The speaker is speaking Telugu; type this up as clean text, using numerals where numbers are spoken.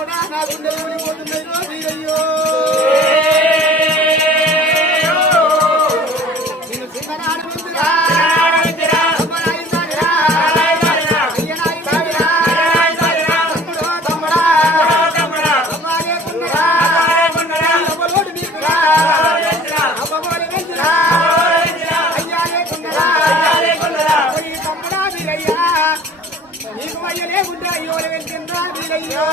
తమ్ముడా నా గుండె ఊడిపోతున్నాయో వీరయ్యో నిన్ను సింగనాడు ముందురా నీకు అయ్యలే ఉంటా అయ్యో వెళ్తుందా వీరయ్యో